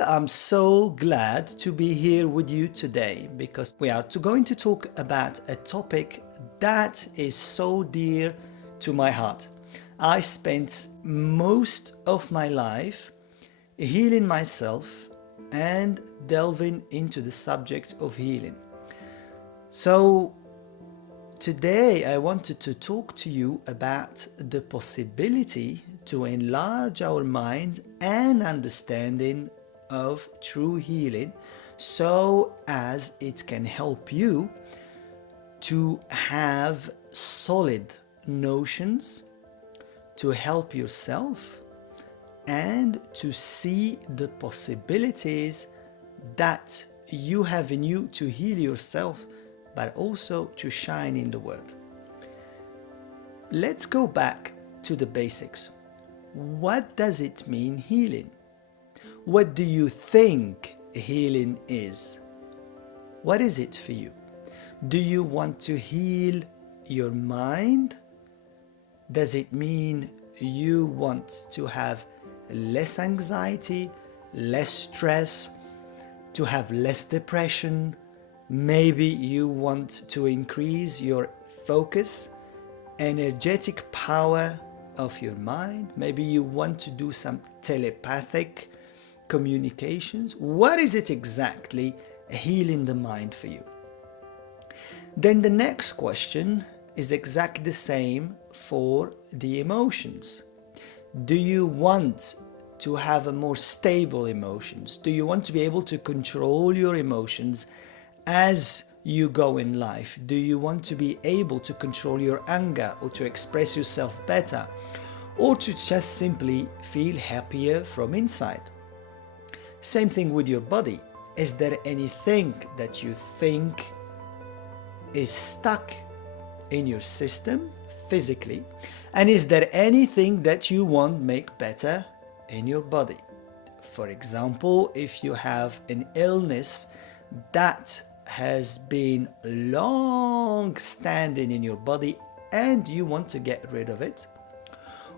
I'm so glad to be here with you today because we are going to talk about a topic that is so dear to my heart. I spent most of my life healing myself and delving into the subject of healing. So today I wanted to talk to you about the possibility to enlarge our minds and understanding of true healing so as it can help you to have solid notions to help yourself and to see the possibilities that you have in you to heal yourself, but also to shine in the world. Let's go back to the basics. What does it mean, healing? What do you think healing is? What is it for you? Do you want to heal your mind? Does it mean you want to have less anxiety, less stress, to have less depression? Maybe you want to increase your focus, energetic power of your mind. Maybe you want to do some telepathic communications. What is it exactly healing the mind for you? Then the next question is exactly the same for the emotions. Do you want to have a more stable emotions? Do you want to be able to control your emotions as you go in life? Do you want to be able to control your anger or to express yourself better, or to just simply feel happier from inside? Same thing with your body. Is there anything that you think is stuck in your system physically? And is there anything that you want to make better in your body? For example, if you have an illness that has been long standing in your body and you want to get rid of it,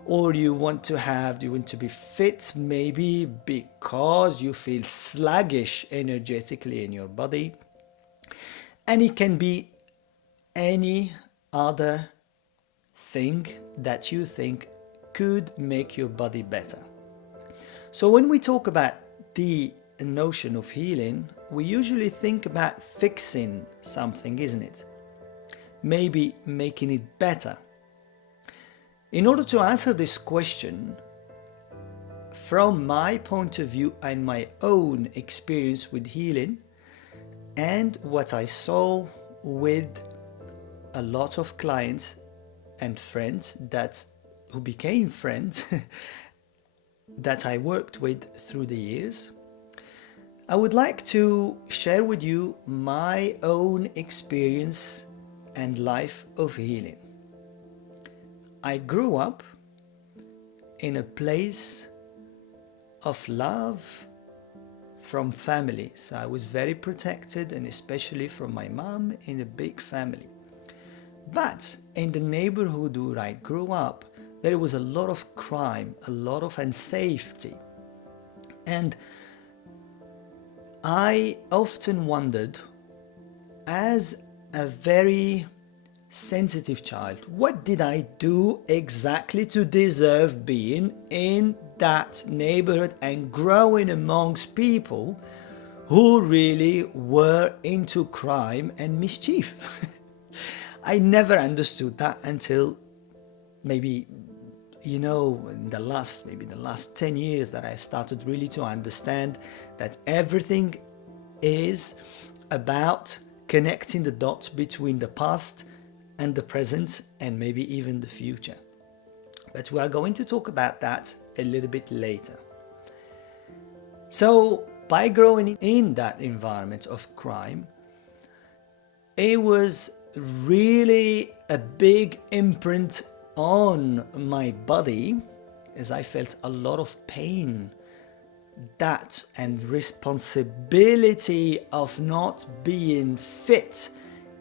or you want to be fit, maybe because you feel sluggish energetically in your body, and it can be any other thing that you think could make your body better. So when we talk about the notion of healing, we usually think about fixing something, isn't it? Maybe making it better. In order to answer this question, from my point of view and my own experience with healing, and what I saw with a lot of clients and friends who became friends that I worked with through the years, I would like to share with you my own experience and life of healing. I grew up in a place of love from family. So I was very protected, and especially from my mom, in a big family. But in the neighborhood where I grew up, there was a lot of crime, a lot of unsafety. And I often wondered, as a very sensitive child, what did I do exactly to deserve being in that neighborhood and growing amongst people who really were into crime and mischief? I never understood that until maybe, in the last 10 years that I started really to understand that everything is about connecting the dots between the past and the present and maybe even the future. But we are going to talk about that a little bit later. So by growing in that environment of crime, it was really a big imprint on my body, as I felt a lot of pain, that and responsibility of not being fit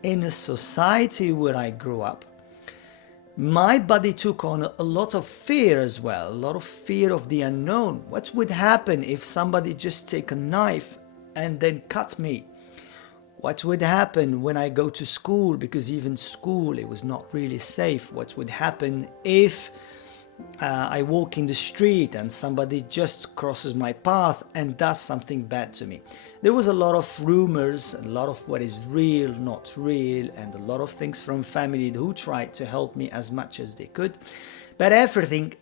in a society where I grew up my body took on a lot of fear as well, a lot of fear of the unknown. What would happen if somebody just take a knife and then cut me? What would happen when I go to school? Because even school, it was not really safe. What would happen if I walk in the street and somebody just crosses my path and does something bad to me? There was a lot of rumors, a lot of what is real, not real, and a lot of things from family who tried to help me as much as they could. But everything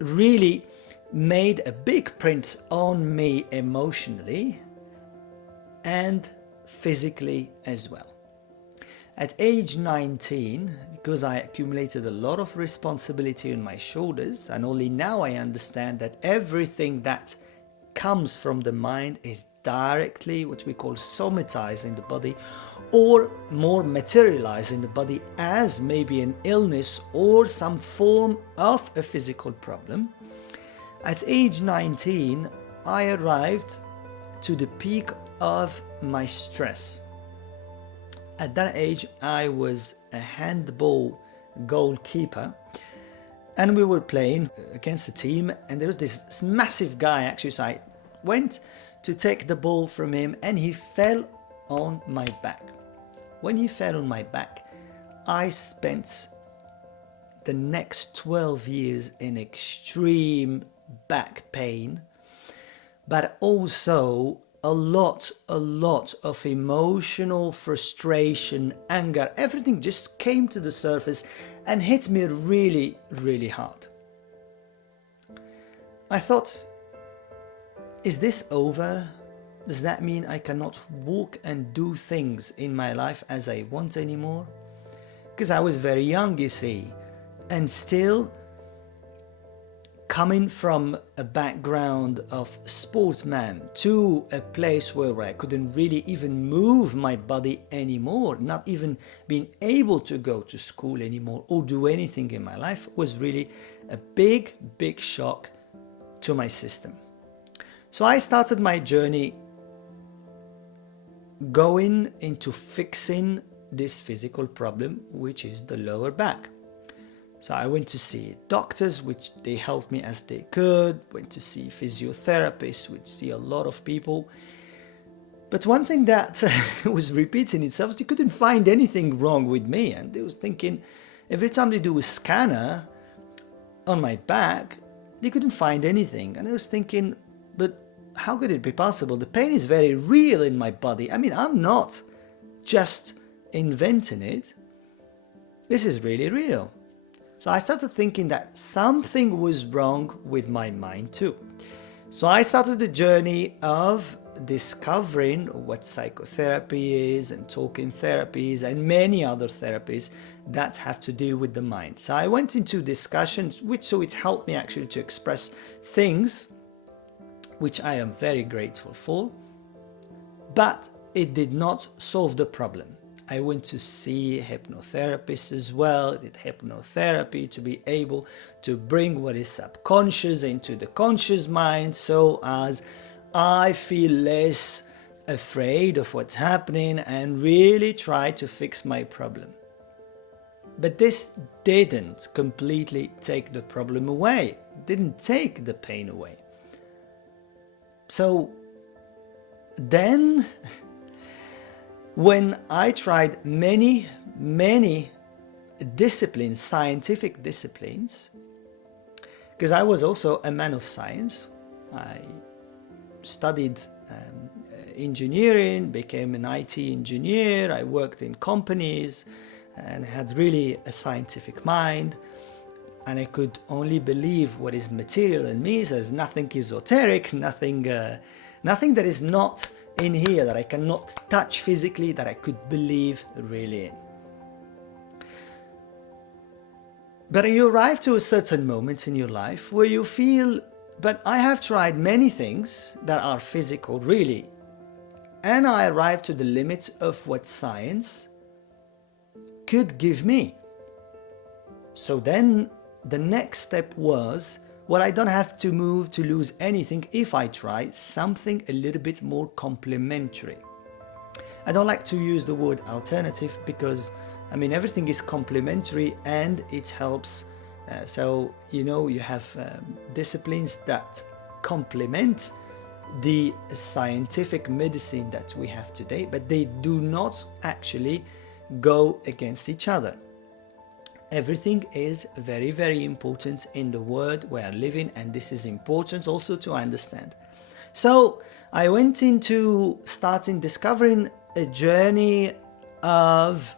really made a big print on me emotionally and physically as well. At age 19, because I accumulated a lot of responsibility on my shoulders, and only now I understand that everything that comes from the mind is directly what we call somatized in the body, or more materialized in the body as maybe an illness or some form of a physical problem. At age 19, I arrived to the peak of my stress. At that age, I was a handball goalkeeper, and we were playing against a team, and there was this massive guy actually, so I went to take the ball from him and he fell on my back. When he fell on my back, I spent the next 12 years in extreme back pain, but also a lot of emotional frustration, anger, everything just came to the surface and hit me really, really hard. I thought, is this over? Does that mean I cannot walk and do things in my life as I want anymore? Because I was very young, you see, and still coming from a background of sportsman to a place where I couldn't really even move my body anymore, not even being able to go to school anymore or do anything in my life, was really a big shock to my system. So I started my journey going into fixing this physical problem, which is the lower back. So I went to see doctors, which they helped me as they could, went to see physiotherapists, which see a lot of people. But one thing that was repeating itself is they couldn't find anything wrong with me. And they was thinking, every time they do a scanner on my back, they couldn't find anything. And I was thinking, but how could it be possible? The pain is very real in my body. I mean, I'm not just inventing it. This is really real. So I started thinking that something was wrong with my mind too. So I started the journey of discovering what psychotherapy is and talking therapies and many other therapies that have to do with the mind. So I went into discussions, so it helped me actually to express things, which I am very grateful for, but it did not solve the problem. I went to see hypnotherapists as well, did hypnotherapy to be able to bring what is subconscious into the conscious mind so as I feel less afraid of what's happening and really try to fix my problem. But this didn't completely take the problem away, didn't take the pain away. So then, when I tried many disciplines, scientific disciplines, because I was also a man of science, I studied engineering, became an IT engineer, I worked in companies and had really a scientific mind, and I could only believe what is material in me, so there's nothing esoteric, nothing that is not in here, that I cannot touch physically, that I could believe really in. But you arrive to a certain moment in your life where you feel, but I have tried many things that are physical, really, and I arrived to the limit of what science could give me. So then the next step was, well, I don't have to move to lose anything if I try something a little bit more complementary. I don't like to use the word alternative because I mean, everything is complementary and it helps. So, you know, you have disciplines that complement the scientific medicine that we have today, but they do not actually go against each other. Everything is very, very important in the world we are living, and this is important also to understand. So I went into discovering a journey of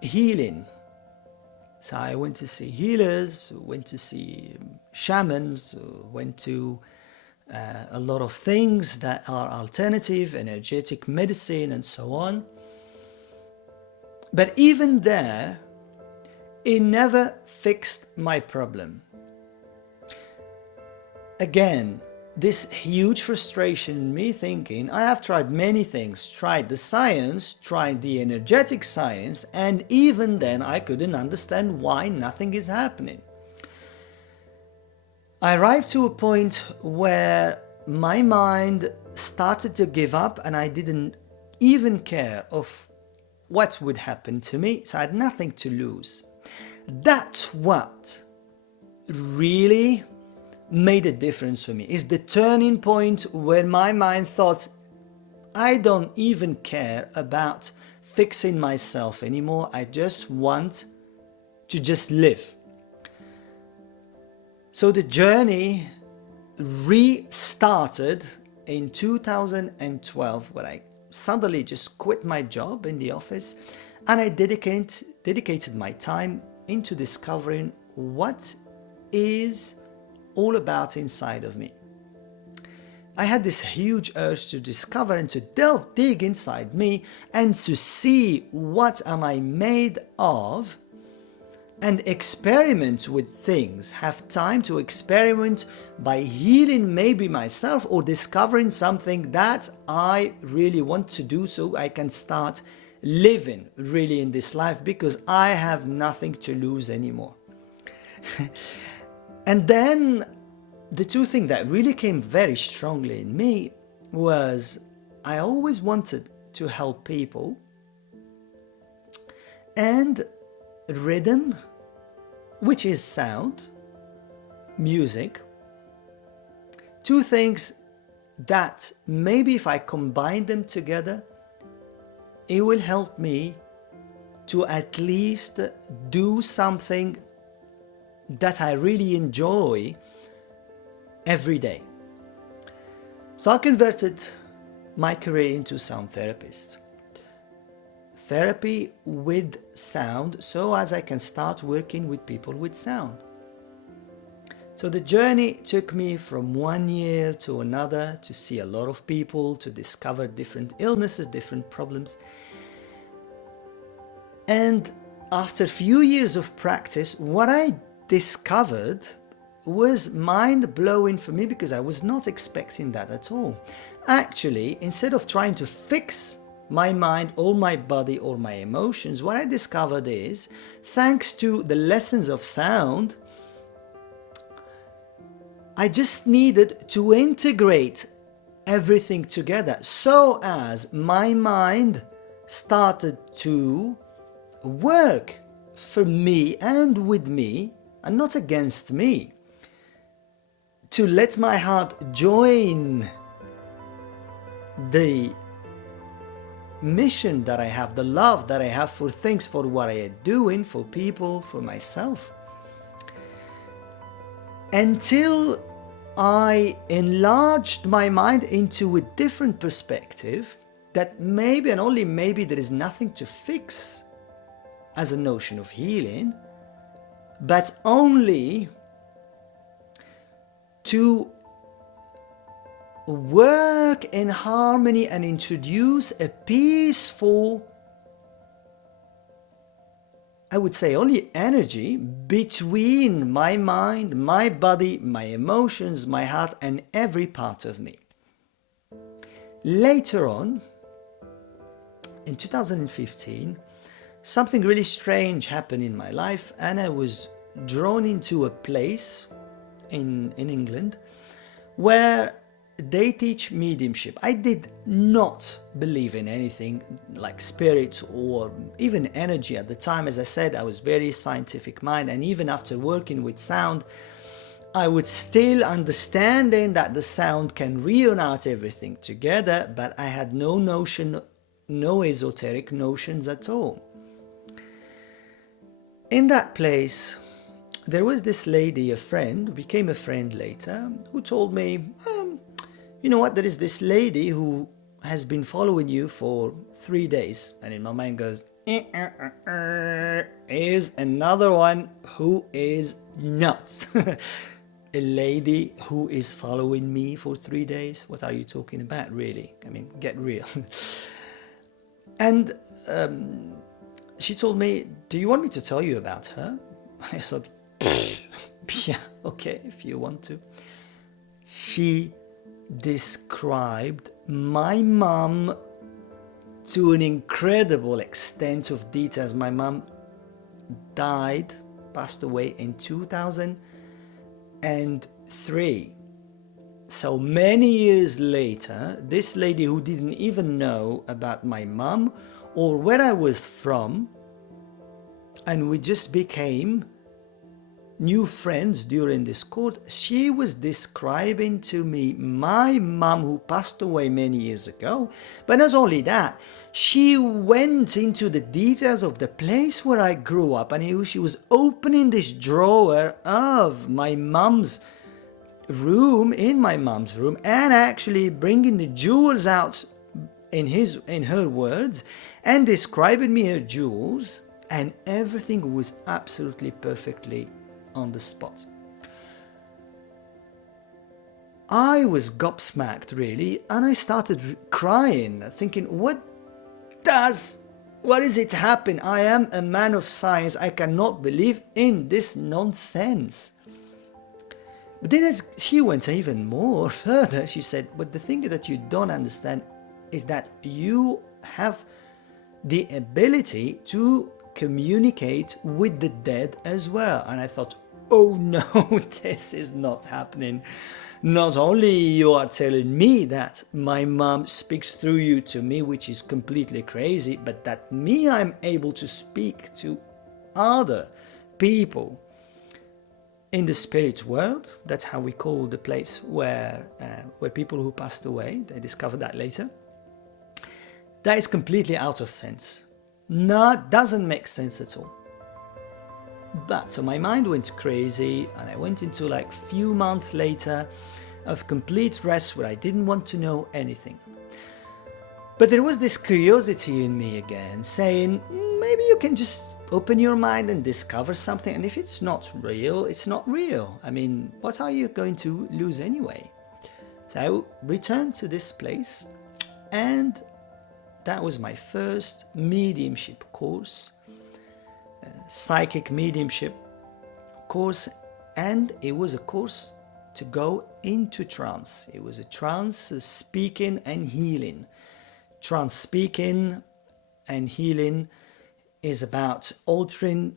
healing. So I went to see healers, went to see shamans, went to a lot of things that are alternative, energetic medicine, and so on. But even there, it never fixed my problem. Again, this huge frustration in me thinking, I have tried many things, tried the science, tried the energetic science, and even then I couldn't understand why nothing is happening. I arrived to a point where my mind started to give up and I didn't even care of what would happen to me, so I had nothing to lose. That's what really made a difference for me, is the turning point where my mind thought, I don't even care about fixing myself anymore, I just want to just live. So the journey restarted in 2012 when I suddenly just quit my job in the office and I dedicated my time into discovering what is all about inside of me. I had this huge urge to discover and to dig inside me and to see what am I made of, and experiment with things, have time to experiment by healing maybe myself or discovering something that I really want to do so I can start living really in this life, because I have nothing to lose anymore. And then the two things that really came very strongly in me was I always wanted to help people, and rhythm, which is sound, music, two things that maybe if I combine them together, it will help me to at least do something that I really enjoy every day. So I converted my career into sound therapist. Therapy with sound, so as I can start working with people with sound. So the journey took me from 1 year to another to see a lot of people, to discover different illnesses, different problems. And after a few years of practice, what I discovered was mind-blowing for me, because I was not expecting that at all. Actually, instead of trying to fix my mind or my body or my emotions, what I discovered is, thanks to the lessons of sound, I just needed to integrate everything together so as my mind started to work for me and with me and not against me, to let my heart join the mission that I have, the love that I have for things, for what I am doing, for people, for myself. Until I enlarged my mind into a different perspective, that maybe and only maybe there is nothing to fix as a notion of healing, but only to work in harmony and introduce a peaceful, I would say only energy between my mind, my body, my emotions, my heart, and every part of me. Later on, in 2015, something really strange happened in my life, and I was drawn into a place in England where they teach mediumship. I did not believe in anything like spirit or even energy at the time. As I said, I was very scientific mind, and even after working with sound, I would still understanding that the sound can reunite everything together, but I had no notion, no esoteric notions at all. In that place, there was this lady, a friend, became a friend later, who told me, you know what, there is this lady who has been following you for 3 days. And in my mind goes, here's another one who is nuts. A lady who is following me for 3 days? What are you talking about, really? I mean, get real. And she told me, do you want me to tell you about her? I thought, yeah, okay, if you want to. She described my mom to an incredible extent of details. My mom died, passed away in 2003. So many years later, this lady who didn't even know about my mom or where I was from, and we just became new friends during this course, she was describing to me my mom who passed away many years ago. But not only that, she went into the details of the place where I grew up, and she was opening this drawer of my mom's room, in my mom's room, and actually bringing the jewels out in her words, and describing me her jewels, and everything was absolutely perfectly on the spot. I was gobsmacked, really, and I started crying, thinking, what is it happen? I am a man of science. I cannot believe in this nonsense. But then as she went even more further, she said, but the thing that you don't understand is that you have the ability to communicate with the dead as well. And I thought, oh no, this is not happening. Not only you are telling me that my mom speaks through you to me, which is completely crazy, but that me, I'm able to speak to other people in the spirit world. That's how we call the place where people who passed away, they discovered that later. That is completely out of sense. Doesn't make sense at all. But so my mind went crazy, and I went into like few months later of complete rest where I didn't want to know anything. But there was this curiosity in me again, saying, maybe you can just open your mind and discover something. And if it's not real, it's not real. I mean, what are you going to lose anyway? So I returned to this place, and that was my first mediumship course, psychic mediumship course, and it was a course to go into trance. It was a trance speaking and healing. Trance speaking and healing is about altering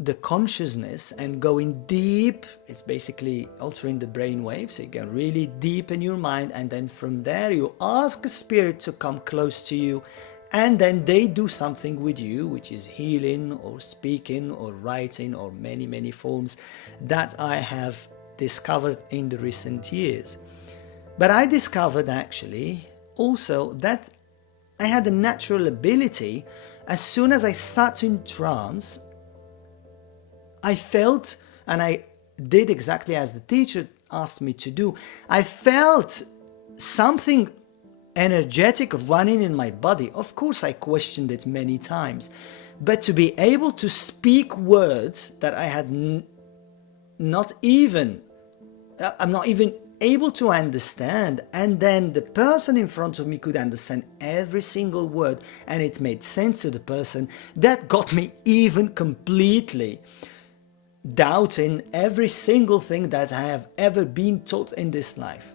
the consciousness and going deep. It's basically altering the brain waves, so you go really deep in your mind, and then from there you ask a spirit to come close to you, and then they do something with you, which is healing or speaking or writing or many forms that I have discovered in the recent years. But I discovered actually also that I had a natural ability. As soon as I sat in trance, I felt, and I did exactly as the teacher asked me to do, I felt something energetic running in my body. Of course, I questioned it many times, but to be able to speak words that I had I'm not even able to understand, and then the person in front of me could understand every single word, and it made sense to the person, that got me even completely doubting every single thing that I have ever been taught in this life.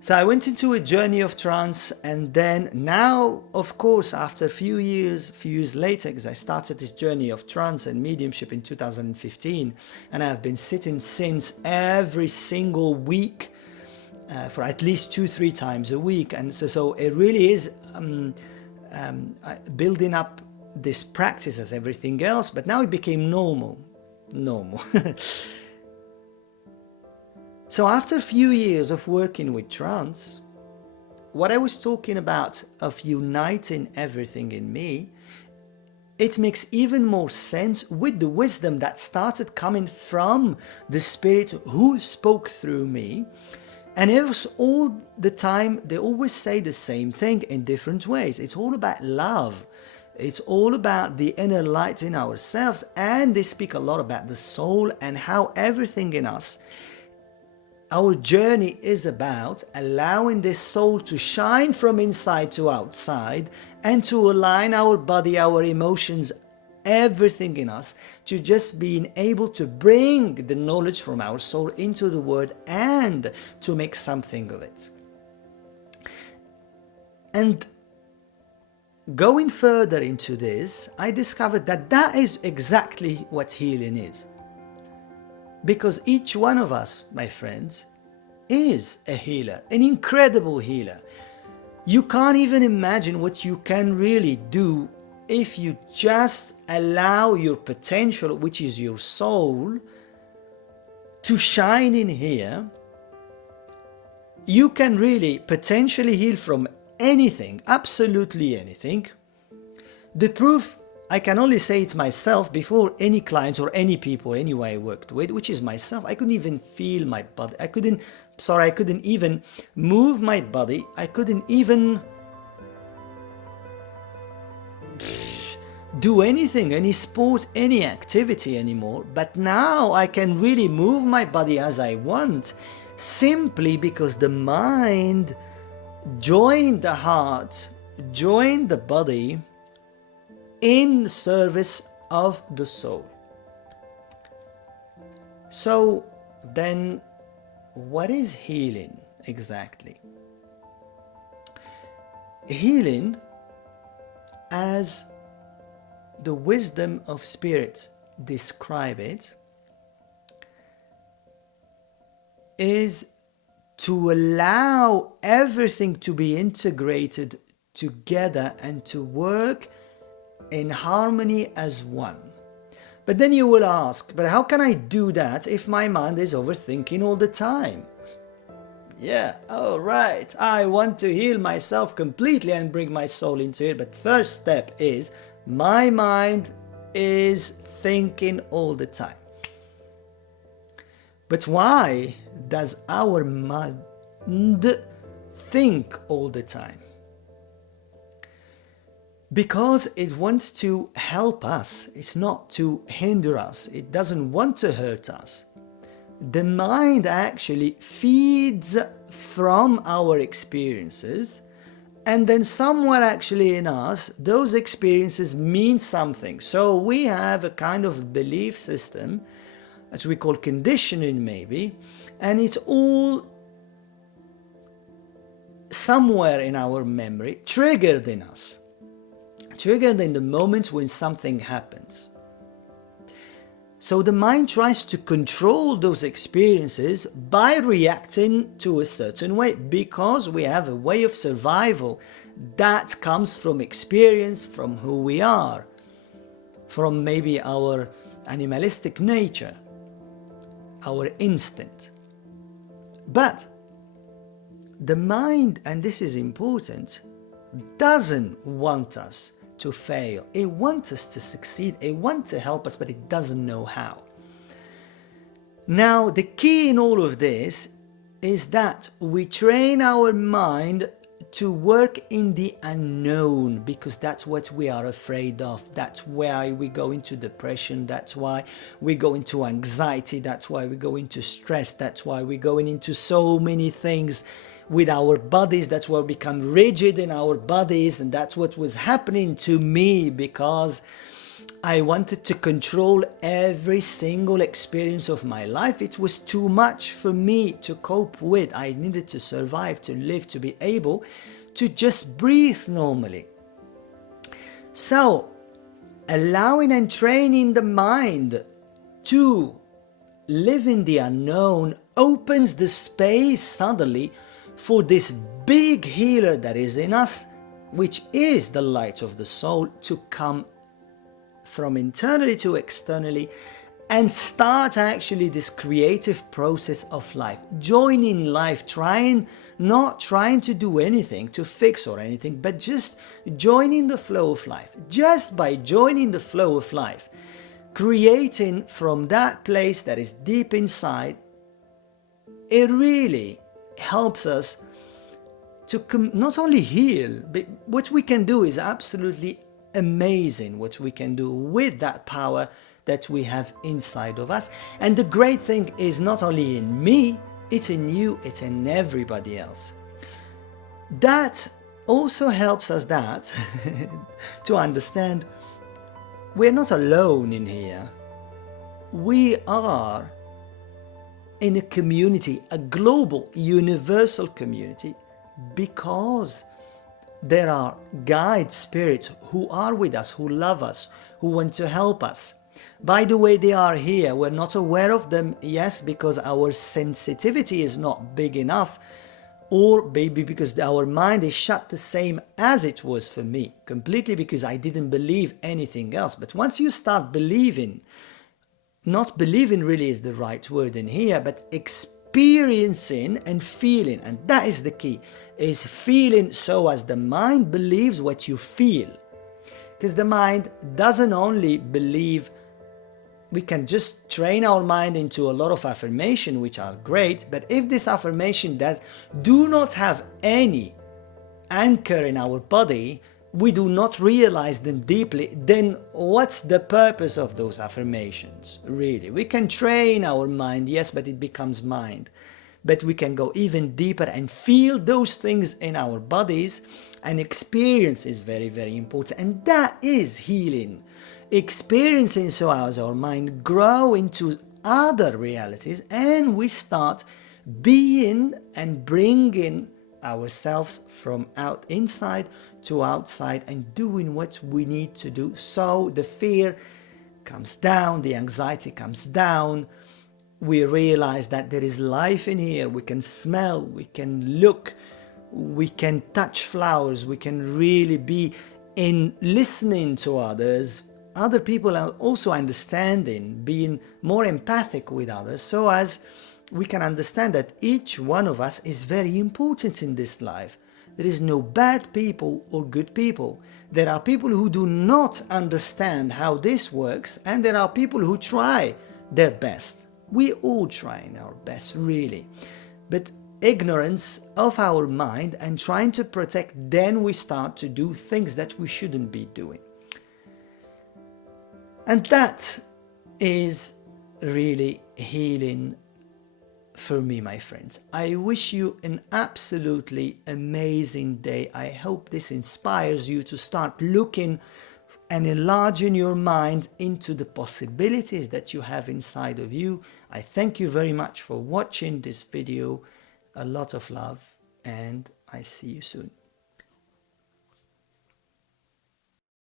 So I went into a journey of trance, and then now, of course, after a few years later, because I started this journey of trance and mediumship in 2015, and I've been sitting since every single week for at least 2-3 times a week. And so it really is building up this practice as everything else, but now it became normal. So after a few years of working with trance, what I was talking about of uniting everything in me, it makes even more sense with the wisdom that started coming from the Spirit who spoke through me. And it was all the time, they always say the same thing in different ways. It's all about love. It's all about the inner light in ourselves. And they speak a lot about the soul and how everything in us, our journey is about allowing this soul to shine from inside to outside and to align our body, our emotions, everything in us, to just being able to bring the knowledge from our soul into the world and to make something of it. And going further into this, I discovered that that is exactly what healing is. Because each one of us, my friends, is a healer, an incredible healer. You can't even imagine what you can really do if you just allow your potential, which is your soul, to shine in here. You can really potentially heal from anything, absolutely anything. The proof, I can only say it's myself before any clients or any people anyway I worked with, which is myself. I couldn't even feel my body. I couldn't even move my body. I couldn't even do anything, any sport, any activity anymore. But now I can really move my body as I want, simply because the mind joined the heart, joined the body, in service of the soul. So then, what is healing exactly? Healing, as the wisdom of spirit describe it, is to allow everything to be integrated together and to work in harmony as one. But then you will ask, but how can I do that if my mind is overthinking all the time? Yeah, all right, I want to heal myself completely and bring my soul into it. But first step is, my mind is thinking all the time. But why does our mind think all the time? Because it wants to help us. It's not to hinder us. It doesn't want to hurt us. The mind actually feeds from our experiences, and then somewhere actually in us, those experiences mean something. So we have a kind of belief system, as we call conditioning maybe, and it's all somewhere in our memory, triggered in us. Triggered in the moment when something happens. So the mind tries to control those experiences by reacting to a certain way, because we have a way of survival that comes from experience, from who we are, from maybe our animalistic nature, our instinct. But the mind, and this is important, doesn't want us to fail. It wants us to succeed. It wants to help us, but it doesn't know how. Now, the key in all of this is that we train our mind to work in the unknown, because that's what we are afraid of. That's why we go into depression. That's why we go into anxiety. That's why we go into stress. That's why we're going into so many things with our bodies. That's why we become rigid in our bodies. And that's what was happening to me, because I wanted to control every single experience of my life. It was too much for me to cope with. I needed to survive, to live, to be able to just breathe normally. So, allowing and training the mind to live in the unknown opens the space suddenly for this big healer that is in us, which is the light of the soul, to come from internally to externally and start actually this creative process of life, joining life, not trying to do anything to fix or anything, but just joining the flow of life. Just by joining the flow of life, creating from that place that is deep inside, it really helps us to not only heal, but what we can do is absolutely amazing, what we can do with that power that we have inside of us. And the great thing is not only in me, it's in you, it's in everybody else. That also helps us to understand we're not alone in here. We are in a community, a global, universal community, because there are guide spirits who are with us, who love us, who want to help us. By the way, they are here. We're not aware of them, yes, because our sensitivity is not big enough, or maybe because our mind is shut the same as it was for me, completely because I didn't believe anything else. But once you start believing, not believing really is the right word in here, but experiencing and feeling, and that is the key, is feeling so as the mind believes what you feel. Because the mind doesn't only believe, we can just train our mind into a lot of affirmation, which are great, but if this affirmation do not have any anchor in our body, we do not realize them deeply, then what's the purpose of those affirmations, really? We can train our mind, yes, but it becomes mind. But we can go even deeper and feel those things in our bodies, and experience is very, very important. And that is healing. Experiencing so as our mind grow into other realities, and we start being and bringing ourselves from inside to outside and doing what we need to do. So the fear comes down, the anxiety comes down. We realize that there is life in here. We can smell, we can look, we can touch flowers, we can really be in listening to others. Other people are also understanding, being more empathic with others, so as we can understand that each one of us is very important in this life. There is no bad people or good people. There are people who do not understand how this works, and there are people who try their best. We all trying our best, really. But ignorance of our mind and trying to protect, then we start to do things that we shouldn't be doing. And that is really healing for me, my friends. I wish you an absolutely amazing day. I hope this inspires you to start looking and enlarging your mind into the possibilities that you have inside of you. I thank you very much for watching this video. A lot of love, and I see you soon.